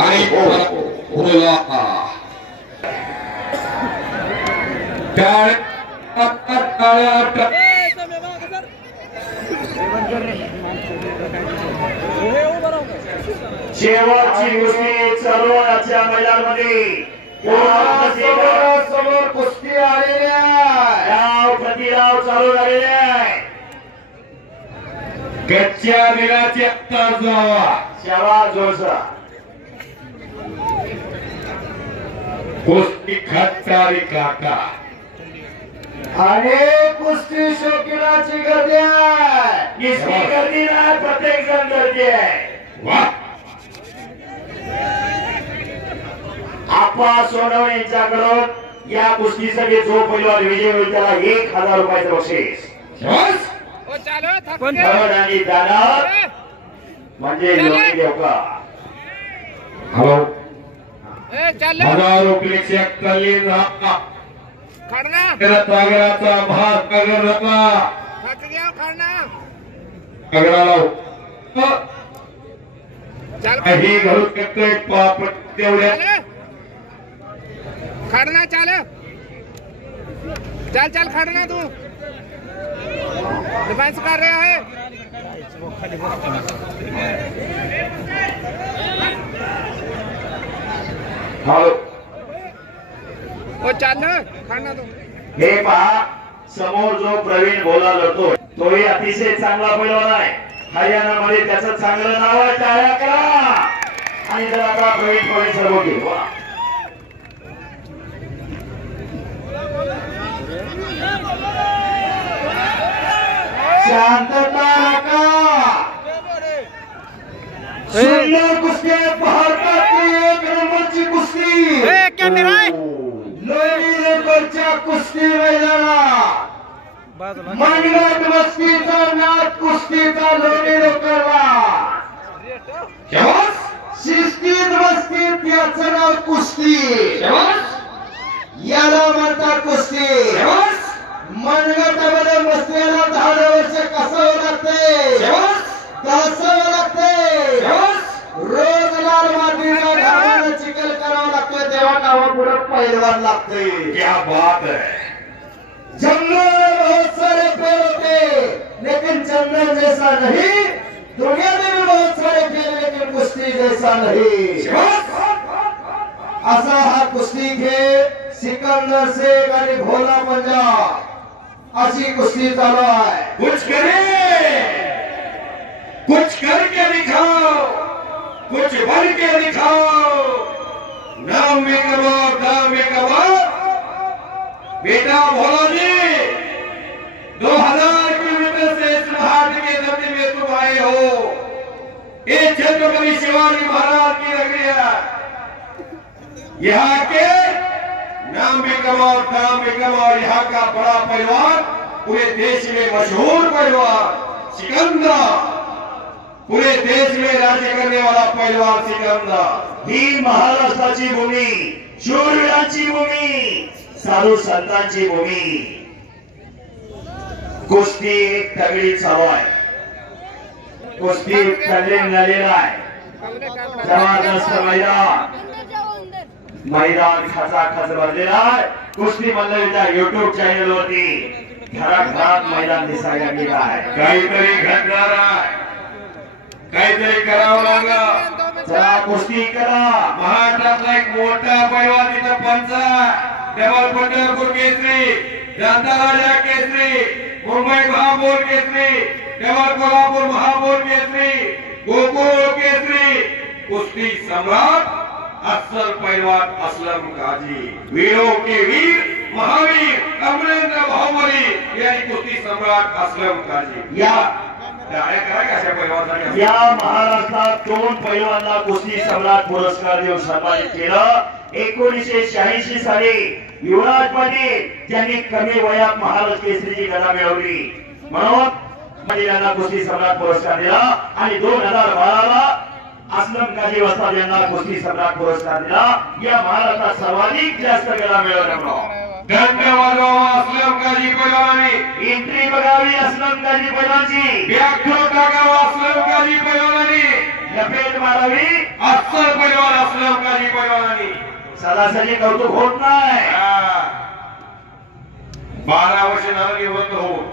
आणि बोला शेवटची कुस्ती चालू आजच्या मैदानामध्ये समोर कुस्ती आलेली आहे. डाव प्रतिडाव चालू झालेले आहे. कच्च्या दिलाची जावा शाबास जोसा कुस्ती खट्टारी काका आणि कुस्ती शौकीनाची गर्दी आहे. किसकी गर्दी नाही, प्रत्येक जण गर्दी आहे. वा आपा सोनवणे यांच्याकडून या कुस्तीसाठी जो पैलवान विजय होईल त्याला 1000 रुपयाचं बक्षीस. आणि दानव म्हणजे योगी देवका. हॅलो 1000 रुपये कली तागराचा भात अगरला अगराला हे घरून करतोय पाप तेवढ्या खड़ना चल चल चल खड़ना तू डिफेंस कर रहा है. हॅलो ओ चल खड़ना तू. हे पहा समोर जो प्रवीण बोला लढतो तोही अतिशय चांगला पैलवान आहे. हरियाणामध्ये त्याचं चांगलं नाव आहे. टाळ्या करा आणि जरा का प्रवीण सर्वोटी. वा शांतता राखा. सुंदर कुस्ती भारतातली 1 नंबरची कुस्ती. लोणी नंबरच्या कुस्ती मैदानात मनगट वस्तीचा नाद कुस्तीचा लोणी लोकरला. शिस्तीत वस्तीत याचं नाव कुस्ती. याला म्हणतात कुस्ती. मनगटामध्ये बसलेला 10 वर्ष कसावं लागते, कसावं लागते. रोज लाल मातीचा घराला चिखल करावं लागतोय तेव्हा नावा पुढे पैलवान लागते. क्या बात है. जंगल में बहुत सारे पेड़ होते लेकिन चंदन जैसा नहीं. दुनिया में भी बहुत सारे खेल लेकिन कुश्ती जैसा नहीं. असा हा कुस्ती खेळ सिकंदर शेख आणि भोला पंजाब अशी कुस्ती चालू आहे. कुछ करे, कुछ करके दिखाओ, कुछ बन के दिखाओ. नाम में कमाओ, नाम में कमाओ. बेटा भोला जी 2000 किलोमीटर से इस भारत के धरती में तुम आए हो. ये छत्रपति शिवाजी महाराज की नगरी है. यहाँ के नाम में कमाओ, नाम में कमाओ. यहाँ का बड़ा पहलवान, पूरे देश में मशहूर पहलवान सिकंदर. पूरे देश में राज्य करने वाला पहलवान सिकंदर. ही महाराष्ट्राची भूमी, शूरवीरांची भूमी, साधू संतांची भूमी. कुस्ती तगडी चालू आहे. कुस्ती तगडी झालेला आहे. जबरदस्त मैदान खचाखच भरलेला आहे. कुस्ती मंडळीच्या युट्यूब चॅनल वरती घराघरात मैदान दिसायला गेलं आहे. काहीतरी घडणार आहे, काहीतरी करावं लागलं. चला कुस्ती करा. महाराष्ट्रातला एक मोठा पैलवान तिथं पंचा देवल पंढरपूर केसरी, जनता राजा केसरी, मुंबई महापौर केसरी, देवल कोल्हापूर महापौर केसरी, गोकुळ केसरी, कुस्ती सम्राट अस्सल पहलवान असलम गाजी. वीरों के वीर महावीर अमरेंद्र बाहुबली यांनी कुस्ती सम्राट असलम गाजी. या महाराष्ट्रात 2 पैलवानांना कुस्ती सम्राट पुरस्कार देऊन सन्मानित केलं. 1986 साली युवराज पाटील ज्यांनी कमी वयात महाराष्ट्र केसरीची गदा मिळवली म्हणून यांना कुस्ती सम्राट पुरस्कार दिला. आणि 2012ला असलम गाजी वस्ताद यांना कुस्ती सम्राट पुरस्कार दिला. या महाराष्ट्रात सर्वाधिक जास्त गदा मिळवल्यामुळे धन्यवाद असलम गाजी पैलवानी. एंट्री बघावी असलम गाजी पैलवानची. व्याख्या टाकावा असलम गाजी पैलवानी. लपेट मारावी अस्सल पैलवान. पैलवानांनी सदासरी कौतुक होत नाही. 12 वर्ष झालं निवृत्त होऊन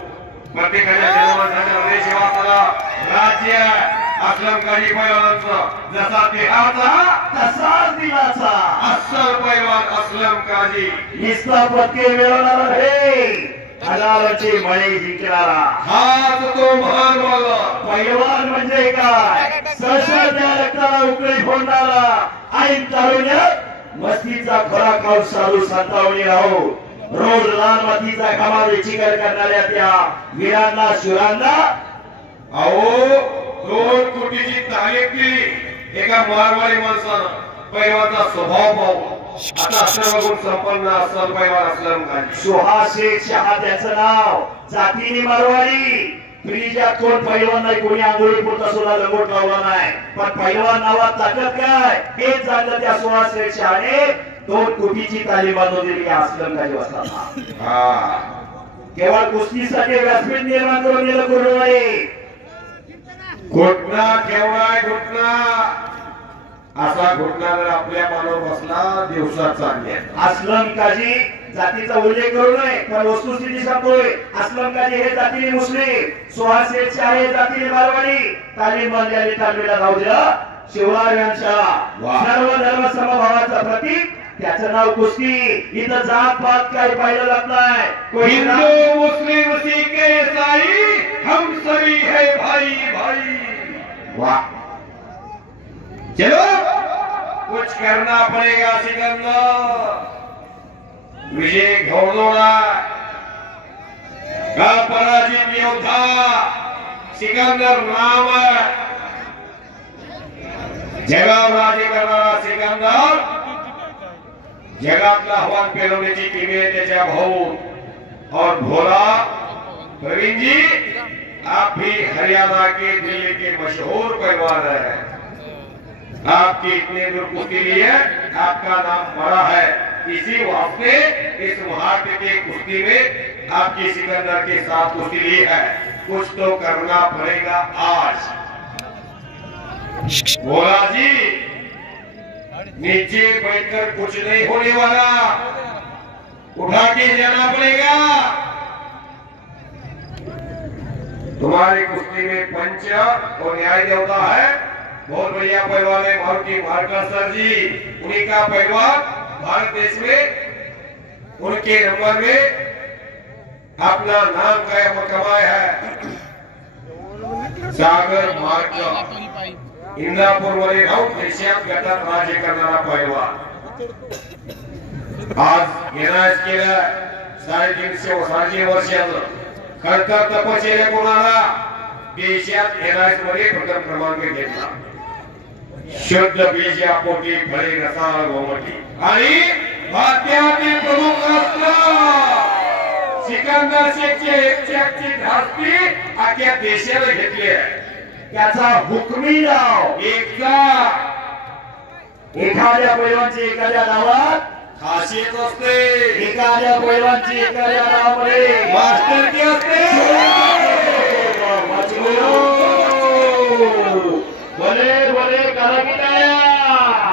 प्रत्येकाच्या जन्मासाठी सेवा राज्य असलम काजी पैलवानांचं जसा देहाचा तसाच दिलाचा अस्सल पैलवान असलम काजी निस्ता पत्के मिळवणारा हे हजाराची मळी जिंकणारा हाच तो महान वाला पैलवान म्हणजे काय सशस्त्र रक्ताला उकळी फोडणारा ऐन तारुण्यात मस्तीचा खरा खाऊ साधू संतावणी राहो रोज लाल मातीचा घामावे चिकन करणाऱ्या त्या वीरांना शुरांना अहो 2 कोटीची तालीम केली एका मारवाडी माणसानं पैलवानचा स्वभाव पाहून आता सर्वगुण संपन्न अस्सल पैलवान असलम काजी सुहास शेख शहा त्याचं नाव जातीने मारवाडी पिढीच्या कोण पैलवान नाही कोणी आंघोळी पुरता सुद्धा लंगोट लावला नाही पण पैलवान नावात ताकद काय हे जाणलं त्या सुहास शेख शहाने 2 कोटीची तालीम बांधून दिली असलम काजी असताना केवळ कुस्तीसाठी व्यासपीठ निर्माण करून दिलं कुर्डवाडी घुटना ठेवलाय घुटना असा घुटना जर आपल्या मानव बसला दिवसात चालले असलम काजी जातीचा उल्लेख करू नये पण वस्तुस्थिती सांगतोय असलम काजी हे जातीने मुस्लिम सुहास शेख शहा हे जातीने मारवाडी तालीम बांधलेली तालमीला राहू दिला शिवराज यांच्या सर्व धर्म समभावाचं प्रतीक त्याचं नाव कुस्ती इथं जात पात काय पाहिलं जात नाही हिंदू मुस्लिम सिख ईसाई हम सभी है भाई भाई वाह चलो कुछ करना पड़ेगा सिकंदर विजय घोड़ोला का पराजित योद्धा सिकंदर नाम जगावर राज्य करणारा सिकंदर जगातला आव्हान पेलवण्याची किमया त्याच्या भाऊ और भोला प्रवीण जी आप भी हरियाणा के दिल्ली के मशहूर पैलवान हैं आपकी इतने दूर कुश्ती ली है आपका नाम बड़ा है इसी वास्ते इस महारत की कुश्ती में आपकी सिकंदर के साथ कुश्ती ली है कुछ तो करना पड़ेगा आज भोला जी नीचे बैठकर कुछ नहीं होने वाला उठा के जाना पड़ेगा तुम्हारी कुश्ती में पंच और न्याय देवता है बहुत बढ़िया पहलवान है मारुति मारकर सर जी उन्हीं का पहलवान भारत देश में उनके नंबर में अपना नाम कमाया है सागर मार्ग इंदापूर मध्ये राहून देशात गटात राज्य करणारा पैलवान आज येणास केलं 350 वर्षाचं खरतर तपश्चर्या कोणाला देशात येणास मध्ये प्रथम क्रमांक घेतला शुद्ध बीजा पोटी फळे रसाळ गोमटी आणि भारतातील प्रमुख राष्ट्र सिकंदर शेखचे 101 धास्ती अख्ख्या देशाला घेतली आहे त्याचा हुकमी नाव एखाद्या पैलवानची एखाद्या नावात खासियत असते एखाद्या पैलवानची एखाद्या नावामध्ये मास्टर की असते भले भले करा की नाही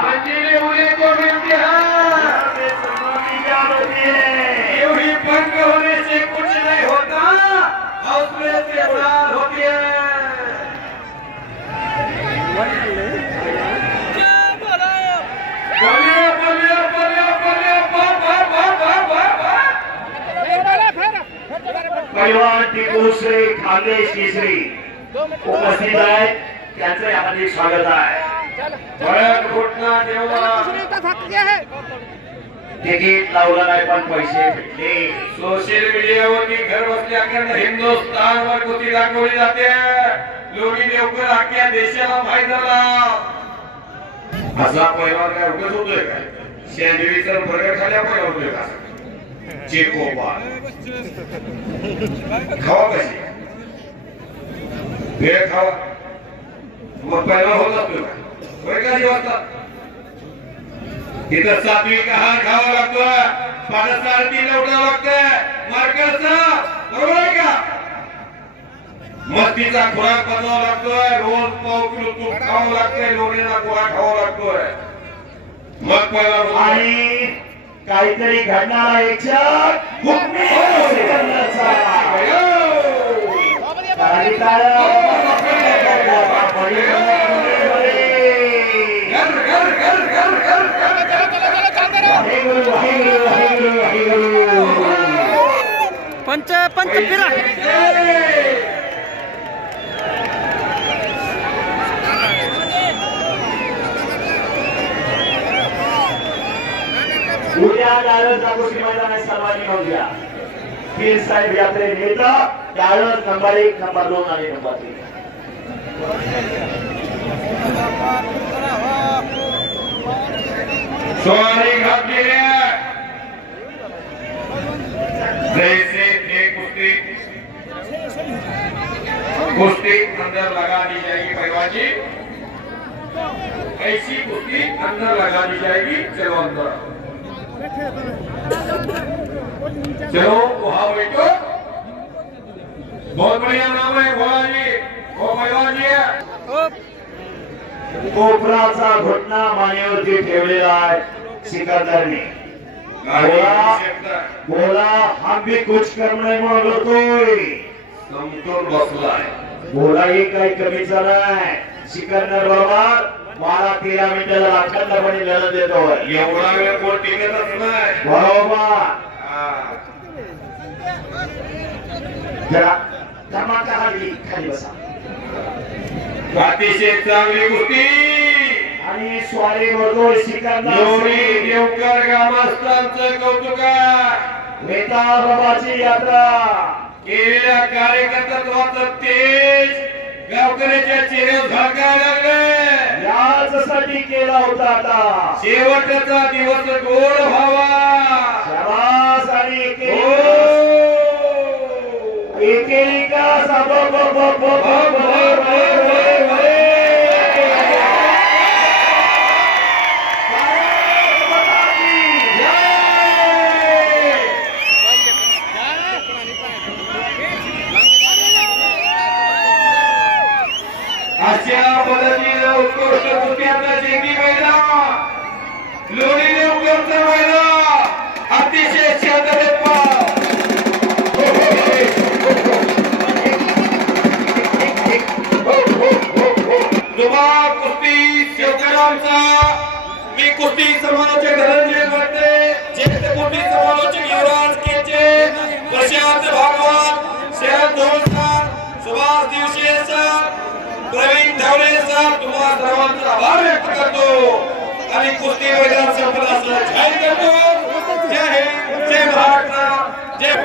मंजिले मुले को मिलती है एवढी पंख होने से कुछ नहीं होता हौसले से उड़ान होती है पैलवान टिपू शेख खानदेश केसरी उपस्थित आहेत त्यांचं हार्दिक स्वागत आहे भरत घुटना देवला तिकीट लावलं नाही पण पैसे भेटले सोशल मीडियावरती घर बसल्या अखंड हिंदुस्थानवर कृती दाखवली जाते लोणी देवकर अख्ख्या देशाला माहीत झाला असा पैलवान काय उगच होतोय का शेंदरीचं बर्गर खाल्या पण होतोय का चिकोबा खावा कशी भेळ खावा मग पैलवान होत असतो का वय कशी वाजतात इथं सात्विक आहार खावा लागतोय पादसारथीला उठावं लागतंय मार्करचा बरोबर आहे का मस्तीचा खुराक बनवावा लागतोय रोज 1 किलो तूप खावं लागतंय लोणीचा गोळा खावा लागतोय मग पहिला आणि काहीतरी घडणारा एक क्षण हुकमी सिकंदरचा. ताली पंच पंच फिरा उद्या डाळस गोष्टी मैदानात सर्वांनी नोंदल्या. पीर साहेब यात्रेनिमित्त डाळस नंबर 1 नंबर 2 आणि नंबर 3. स्वारी घातलेली आहे. जैसे थे कुश्ती अंदर लगा दी जाएगी पहलवान जी. ऐसी कुश्ती अंदर लगा दी जाएगी. चलो अंदर चलो वहां बैठो. बहुत बढ़िया नाम है भोला जी. वो पहलवान जी है. कोपराचा घटना मानेवरती ठेवलेला आहे सिकंदरने. बोला हम भी कुछ करणे म्हणून होतोय. समतोल बसलाय. बोला ही काही कमीचा नाही. सिकंदर बरोबर 12-13 मिनिटाला अखंडपणे लढत देतो. एवढा वेळ कोण टिकतच नाही. बरोबर. जरा धमाका खाली बसा. अतिशय चांगली कुस्ती आणि स्वारी बरोबर सिकंदर देवकर ग्रामस्थांचं कौतुक. वेताळबाबाची यात्रा केलेल्या कार्यकर्तृत्वाचं तेज गावकऱ्याच्या चेहऱ्यावर झळकायला लागले. यासाठी केला होता. आता शेवटचा दिवस गोड व्हावा. शाबास. आणि एकेका अशा पद्धतीने उत्कृष्ट कुस्त्याचा जेंगी मैदान लोणी देवकरचं मैदान अतिशय शांततेत जुमा कुस्ती शेवकरांचा. मी कुस्ती समाजाचे धनंजय करते. ज्येष्ठ कुस्ती समालोचक युवराज केचे, प्रशांत भागवत, शरद धोळकर, सुभाष दिवशी सर, प्रवीण ढवळे सर, तुम्हा सर्वांचा आभार व्यक्त करतो आणि कुस्ती मैदान संपलं असं जाहीर करतो. जय हिंद, जय महाराष्ट्र, जय.